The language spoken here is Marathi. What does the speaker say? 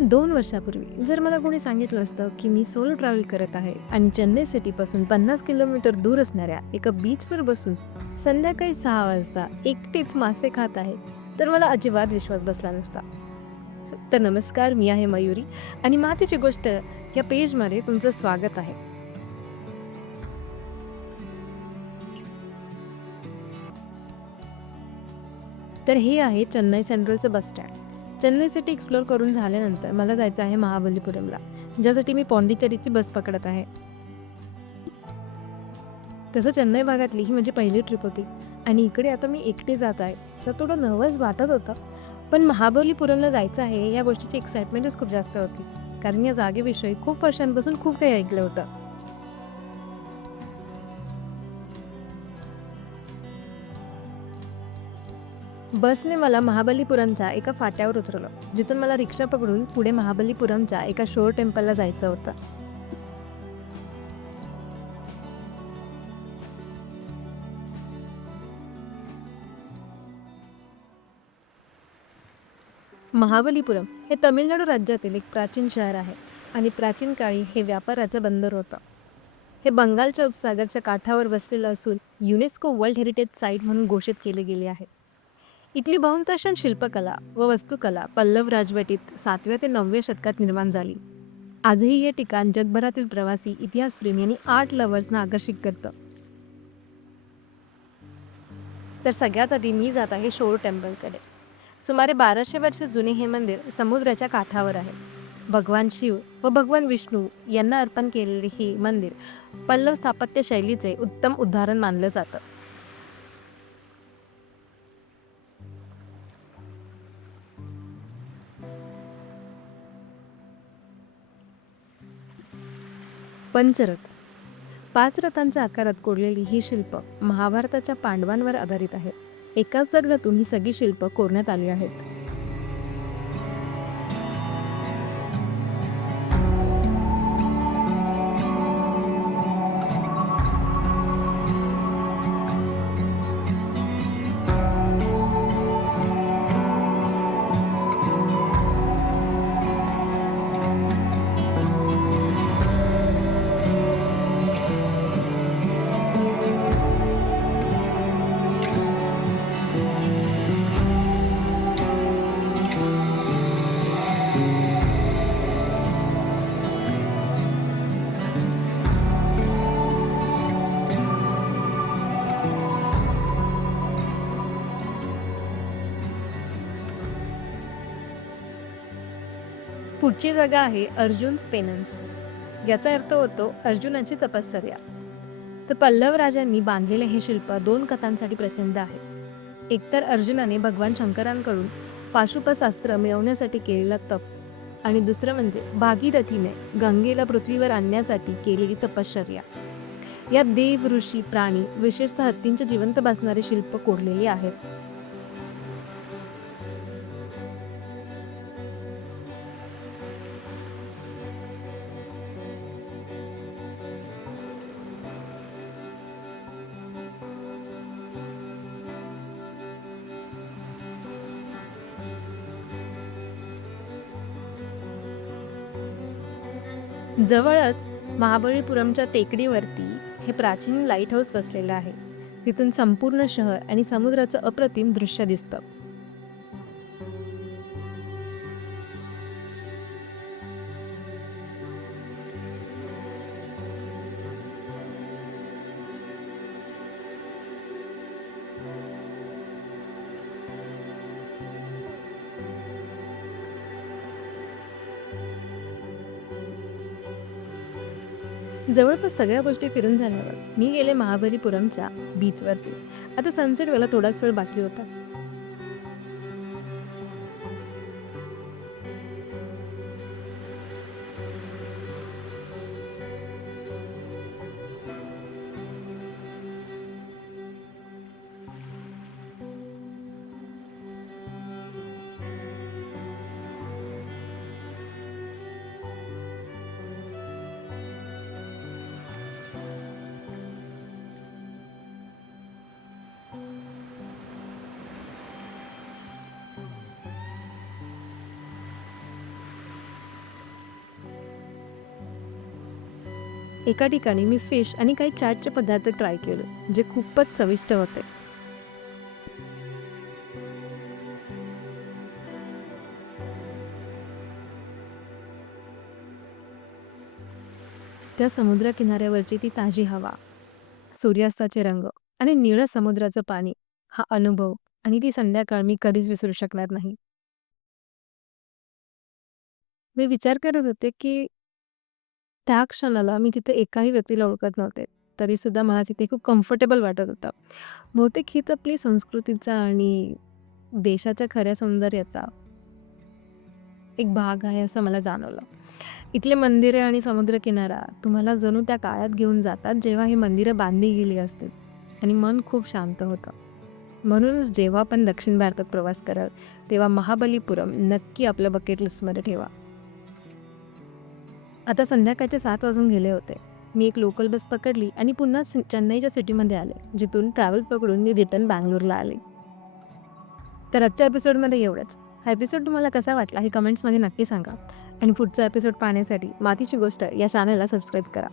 दोन वर्षापूर्वी जर मला कोणी सांगितलं असतं की मी सोलो ट्रॅव्हल करत आहे आणि चेन्नई सिटीपासून पन्नास किलोमीटर दूर असणाऱ्या एका बीचवर बसून संध्याकाळी सहा वाजता एकटीच मासे खात आहे तर मला अजिबात विश्वास बसला नसता. तर नमस्कार मी आहे मयुरी आणि मातीची गोष्ट या पेजमध्ये तुमचं स्वागत आहे. तर हे आहे Chennai सेंट्रलचं bus stand. Chennai city explore करून झाल्यानंतर मला जायचं आहे महाबलीपुरमला ज्यासाठी मी पॉंडिचेरीची बस पकडत आहे. तसं चेन्नई भागातली ही माझी पहिली ट्रिप होती. आणि इकडे आता मी एकटी जात आहे. तर थोडं नर्वस वाटत होतं. पण महाबलीपुरमला जायचं आहे या गोष्टीची एक्साइटमेंटच खूप जास्त होती. कारण या जागेविषयी खूप वर्षांपासून खूप काही ऐकलं होतं. बसने मला महाबलीपुरमच्या एका फाट्यावर उतरवलं जिथून मला रिक्षा पकडून पुढे महाबलीपुरमच्या एका शोर टेम्पलला जायचं होतं. महाबलीपुरम हे तमिळनाडू राज्यातील एक प्राचीन शहर आहे आणि प्राचीन काळी हे व्यापाराचं बंदर होतं. हे बंगालच्या उपसागरच्या काठावर वसलेलं असून युनेस्को वर्ल्ड हेरिटेज साईट म्हणून घोषित केले गेले आहे. इथली बहुतांशन शिल्पकला व वस्तुकला पल्लव राजवटीत सातव्या ते नवव्या शतकात निर्माण झाली. आजही हे ठिकाण जगभरातील प्रवासी इतिहासप्रेमी आणि आर्ट लवर्सना आकर्षित करतं. तर सगळ्यात आधी मी जात आहे शोर टेम्पलकडे. सुमारे बाराशे वर्ष जुने हे मंदिर समुद्राच्या काठावर आहे. भगवान शिव व भगवान विष्णू यांना अर्पण केलेले हे मंदिर पल्लव स्थापत्य शैलीचे उत्तम उदाहरण मानलं जातं. पंचरथ. पाच रथांच्या आकारात कोरलेली ही शिल्प महाभारताच्या पांडवांवर आधारित आहे. एकाच दगडातून ही सगळी शिल्प कोरण्यात आली आहेत. पुढची जागा आहे अर्जुन पेनन्स याचा अर्थ होतो अर्जुनाची तपश्चर्या. तर पल्लव राजांनी बांधलेले हे शिल्प दोन कथांसाठी प्रसिद्ध आहे. एकतर अर्जुनाने भगवान शंकरांकडून पाशुपशास्त्र मिळवण्यासाठी केलेला तप आणि दुसरं म्हणजे भागीरथीने गंगेला पृथ्वीवर आणण्यासाठी केलेली तपश्चर्या. यात देव ऋषी प्राणी विशेषतः हत्तींचे जिवंत भासणारे शिल्प कोरलेले आहेत. जवळच महाबळीपुरमच्या टेकडीवरती हे प्राचीन लाइट हाऊस वसलेलं आहे. तिथून संपूर्ण शहर आणि समुद्राचं अप्रतिम दृश्य दिसतं. जवळपास सगळ्या गोष्टी फिरून झाल्यावर मी गेले महाबलीपुरमच्या बीचवरती आता सनसेट वेळेला थोडाच वेळ बाकी होता. एका ठिकाणी मी फिश आणि काही चाटचे पदार्थ ट्राय केले जे खूपच चविष्ट होते. त्या समुद्रकिनाऱ्यावरची ती ताजी हवा सूर्यास्ताचे रंग आणि निळं समुद्राचं पाणी हा अनुभव आणि ती संध्याकाळ मी कधीच विसरू शकणार नाही. मी विचार करत होते की त्या क्षणाला मी तिथे एकाही व्यक्तीला ओळखत नव्हते. तरीसुद्धा मला तिथे खूप कम्फर्टेबल वाटत होतं. बहुतेक हीच आपली संस्कृतीचा आणि देशाच्या खऱ्या सौंदर्याचा एक भाग आहे असं मला जाणवलं. इथले मंदिरे आणि समुद्रकिनारा तुम्हाला जणू त्या काळात घेऊन जातात जेव्हा ही मंदिरं बांधली गेली असतील आणि मन खूप शांत होतं. म्हणूनच जेव्हा पण दक्षिण भारतात प्रवास कराल तेव्हा महाबलीपुरम नक्की आपलं बकेट लिस्टमध्ये ठेवा. आता संध्याकाळचे सात वाजून गेले होते. मी एक लोकल बस पकडली आणि पुन्हा चेन्नईच्या सिटीमध्ये आले जिथून ट्रॅव्हल्स पकडून मी रिटर्न बँगलोरला आले. तर आजच्या एपिसोडमध्ये एवढंच. हा एपिसोड तुम्हाला कसा वाटला हे कमेंट्समध्ये नक्की सांगा. आणि पुढचा एपिसोड पाहण्यासाठी मातीची गोष्ट या चॅनलला सबस्क्राईब करा.